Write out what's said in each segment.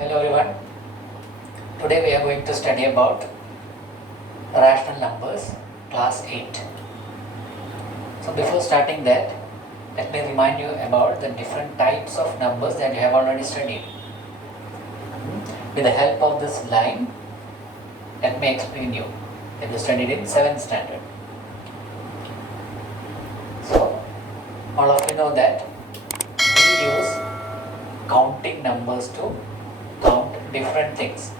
Hello everyone. Today we are going to study about rational numbers, class 8. So before starting that, let me remind you about the different types of numbers that you have already studied. With the help of this line, let me explain you. That you studied in 7th standard. So all of you know that we use counting numbers to count different things.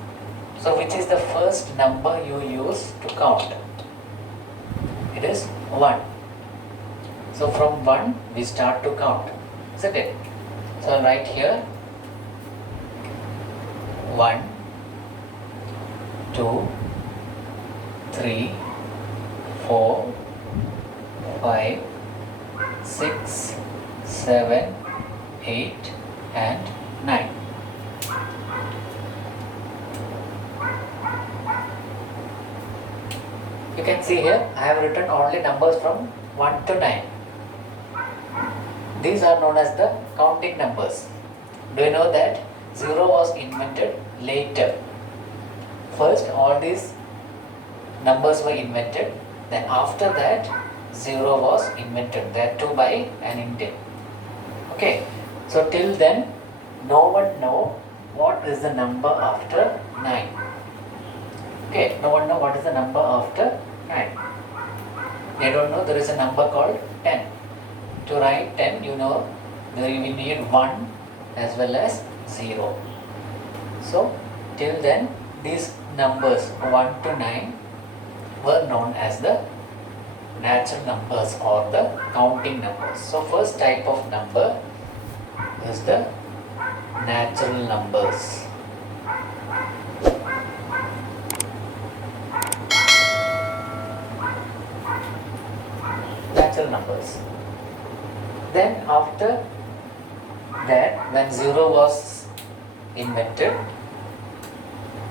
So which is the first number you use to count? It is 1. So from 1 we start to count, isn't it? So I'll write here 1, 2, 3, 4, 5, 6, 7, 8 and 9. You can see here I have written only numbers from 1 to 9. These are known as the counting numbers. Do you know that 0 was invented later? First all these numbers were invented, then after that 0 was invented, that too by an Indian. Okay, so till then no one know what is the number after 9. Okay, no one know what is the number after 9. They don't know there is a number called 10. To write 10, you know, there we need 1 as well as 0. So till then these numbers 1 to 9 were known as the natural numbers or the counting numbers. So first type of number is the natural numbers. Natural numbers. Then after that, when 0 was invented,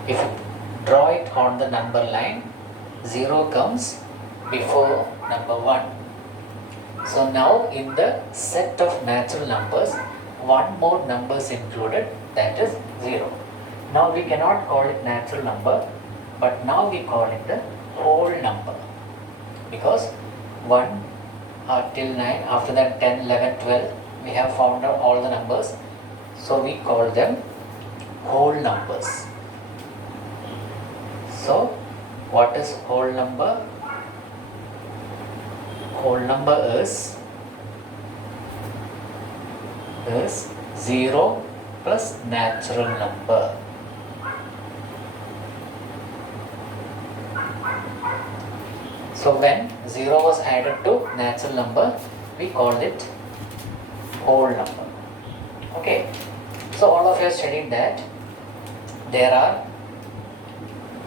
if you draw it on the number line, 0 comes before number 1. So now in the set of natural numbers, one more number is included, that is 0. Now we cannot call it natural number, but now we call it the whole number, because 1 till 9, after that 10, 11, 12, we have found out all the numbers, so we call them whole numbers. So what is whole number? Whole number is 0 plus natural number. So when 0 was added to natural number, we called it whole number. Okay, so all of you have studied that there are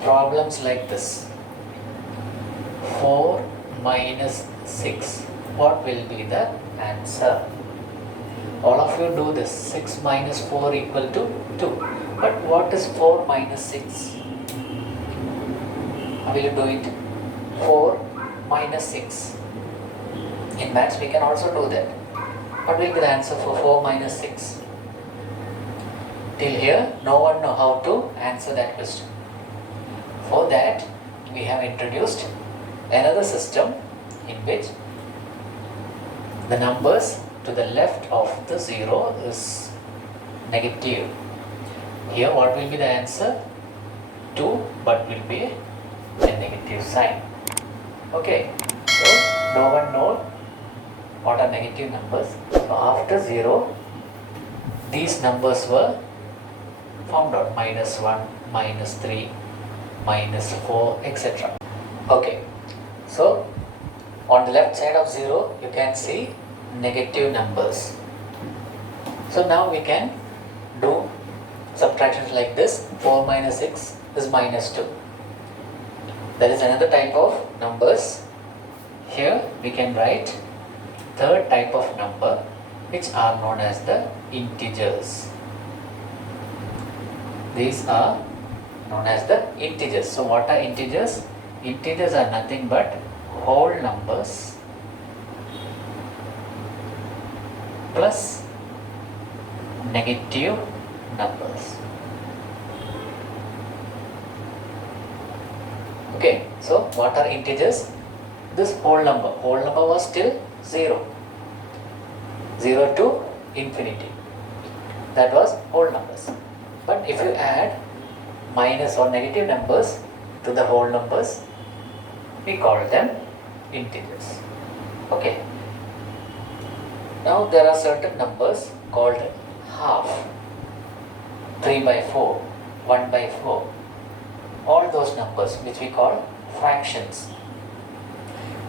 problems like this. 4 minus 6, what will be the answer? All of you do this. 6 minus 4 equal to 2. But what is 4 minus 6? How will you do it? 4 minus 6. In maths we can also do that. What will be the answer for 4 minus 6? Till here no one knows how to answer that question. For that we have introduced another system in which the numbers to the left of the 0 is negative. Here what will be the answer? 2, but will be a negative sign. Okay, so no one knows what are negative numbers. So after 0, these numbers were found out: minus 1, minus 3, minus 4, etc. Okay, so on the left side of 0, you can see negative numbers. So now we can do subtractions like this. 4 minus 6 is minus 2. That is another type of numbers. Here we can write third type of number, which are known as the integers. These are known as the integers. So what are integers? Integers are nothing but whole numbers plus negative numbers. Okay, so what are integers? This whole number was still 0. 0 to infinity. That was whole numbers. But if you add minus or negative numbers to the whole numbers, we call them integers. Okay. Now there are certain numbers called half, 3/4, 1/4. All those numbers which we call fractions.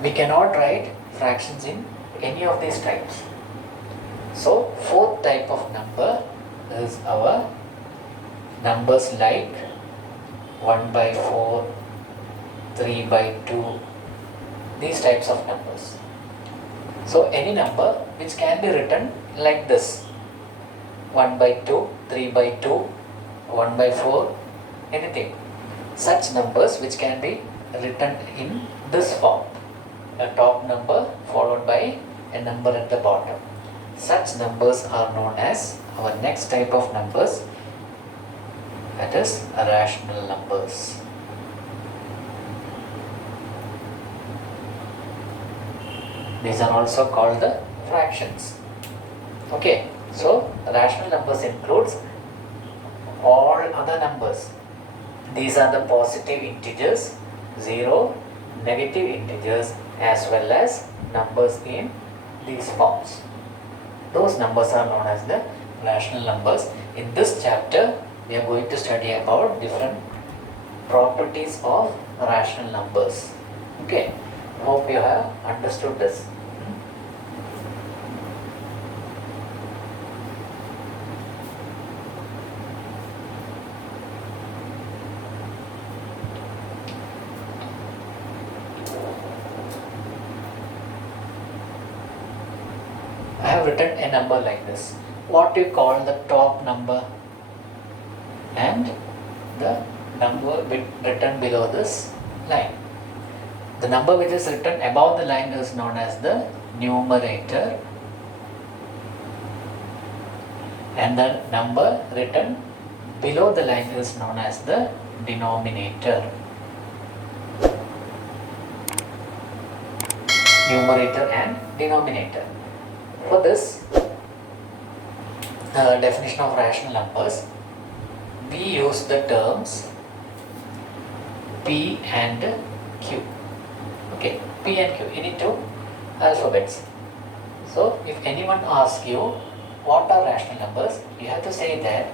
We cannot write fractions in any of these types. So fourth type of number is our numbers like 1/4, 3/2, these types of numbers. So any number which can be written like this, 1/2, 3/2, 1/4, anything. Such numbers which can be written in this form, a top number followed by a number at the bottom. Such numbers are known as our next type of numbers, that is rational numbers. These are also called the fractions. Okay, so rational numbers includes all other numbers. These are the positive integers, 0, negative integers, as well as numbers in these forms. Those numbers are known as the rational numbers. In this chapter, we are going to study about different properties of rational numbers. Okay, hope you have understood this. I have written a number like this. What we call the top number and the number written below this line. The number which is written above the line is known as the numerator, and the number written below the line is known as the denominator. Numerator and denominator. For this definition of rational numbers, we use the terms P and Q. Okay, P and Q, any two alphabets. So if anyone asks you what are rational numbers, you have to say that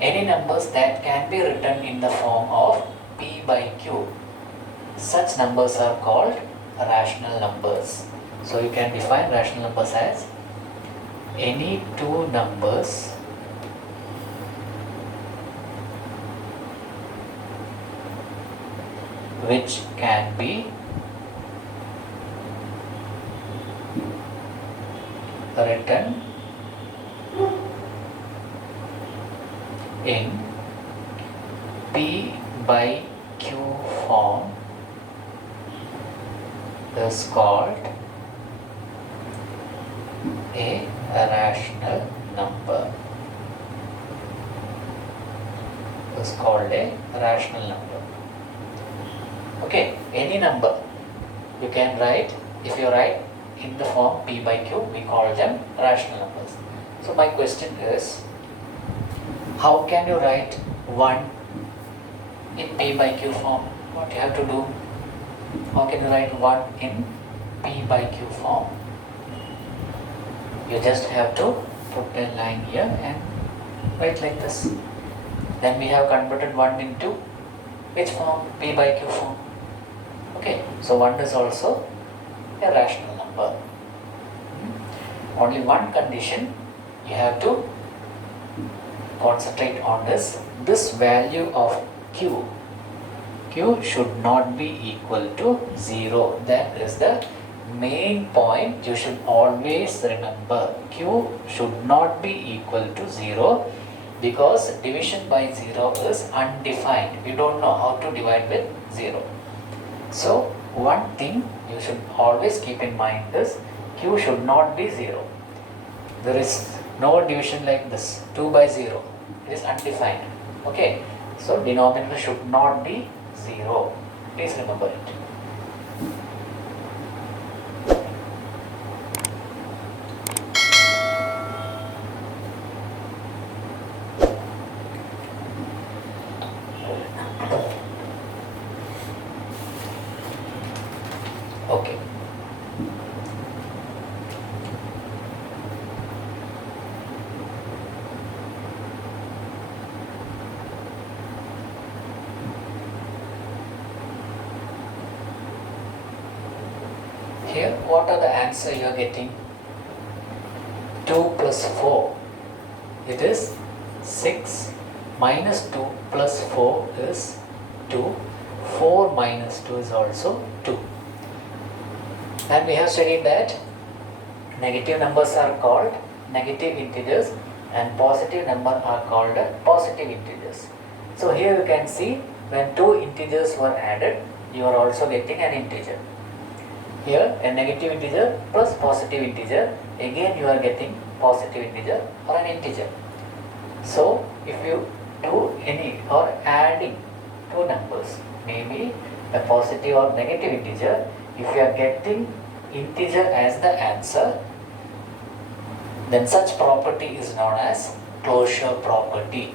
any numbers that can be written in the form of P/Q, such numbers are called rational numbers. So you can define rational numbers as any two numbers which can be written in P/Q form is called a rational number. Is called a rational number. Okay, any number you can write. If you write in the form P/Q, we call them rational numbers. So my question is, how can you write 1 in P/Q form? What you have to do? How can you write 1 in P/Q form? You just have to put a line here and write like this. Then we have converted 1 into which form? P/Q form. Okay, so 1 is also a rational number. Only one condition you have to concentrate on is this value of Q. Q should not be equal to 0. That is the main point you should always remember. Q should not be equal to 0 because division by 0 is undefined. We don't know how to divide with 0. So one thing you should always keep in mind is Q should not be 0. There is no division like this, 2/0. It is undefined. Okay, so denominator should not be 0. Please remember it. Okay. Here, what are the answer you are getting? 2 plus 4. It is 6 minus 2 plus 4 is 2. 4 minus 2 is also 2. And we have studied that negative numbers are called negative integers and positive numbers are called positive integers. So here you can see when two integers were added, you are also getting an integer. Here a negative integer plus positive integer, again you are getting positive integer or an integer. So if you do any or adding two numbers, maybe a positive or negative integer, if you are getting integer as the answer, then such property is known as closure property.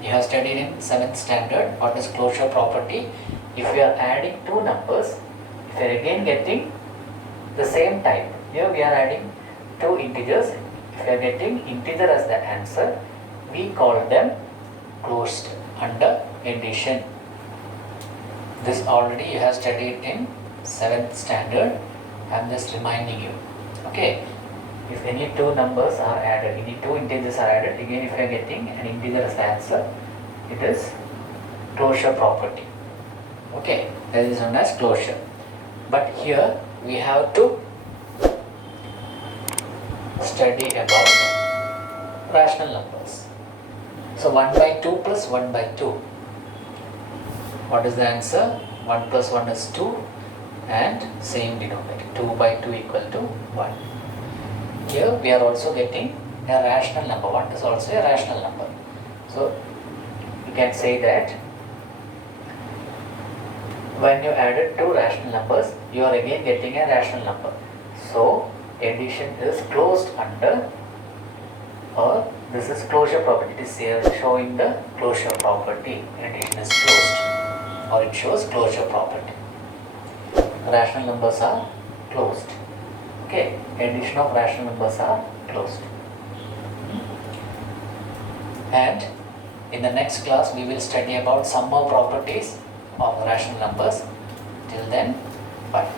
You have studied in 7th standard what is closure property. If you are adding two numbers, if you are again getting the same type, here we are adding two integers, if you are getting integer as the answer, we call them closed under addition. This already you have studied in 7th standard. I am just reminding you. Okay. If any two numbers are added, any two integers are added, again if you are getting an integer as the answer, it is closure property. Okay, that is known as closure. But here we have to study about rational numbers. So 1 by 2 plus 1 by 2. What is the answer? 1 plus 1 is 2 and same denominator. 2 by 2 equal to 1. Here we are also getting a rational number. 1 is also a rational number. So you can say that when you added two rational numbers, you are again getting a rational number. So addition is closed under, or this is closure property. It is here showing the closure property. Addition is closed, or it shows closure property. Rational numbers are closed. Okay, addition of rational numbers are closed. And in the next class we will study about some more properties of rational numbers. Till then, bye.